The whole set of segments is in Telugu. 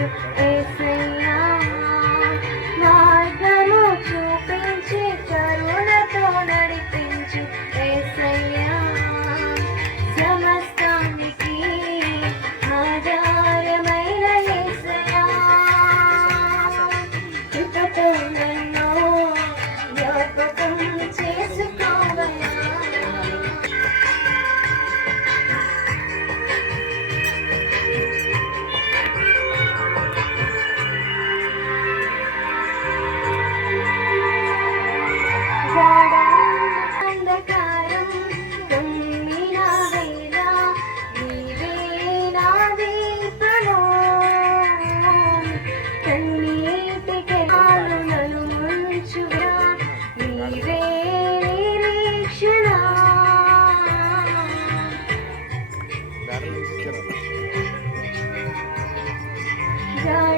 నడిపించు యేసయ్యా, మార్గము చూపించి కరుణతో నడిపించు యేసయ్యా, సమస్తానికి ఆధారమైన యేసయ్యా, కృపతో నన్ను జ్ఞాపకం చేసుకోవయ్యా. అంధకారం కమ్మిన వేళ నీవే నా దీపము, కన్నీటికి నన్ను ముంచుగా నీవే నిరీక్షణ.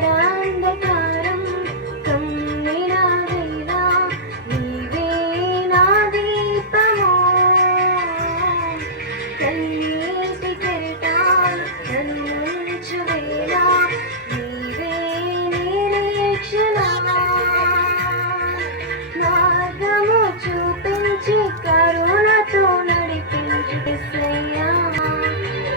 గాఢాంధకారం కమ్మిన వేళ నీవే నా దీపము, కన్నీటి కెరటాలు నన్ను ముంచు వేళ నీవే నిరీక్షణ. మార్గము చూపించి కరుణతో నడిపించు యేసయ్యా,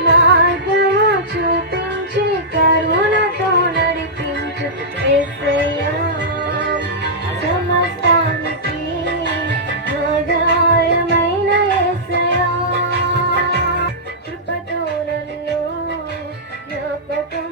మార్గము చూపించి కరుణతో నడిపించు యేసయ్యా, సమస్తానికి ఆధారమైన యేసయ్యా, కృపతో నన్ను జ్ఞాపకం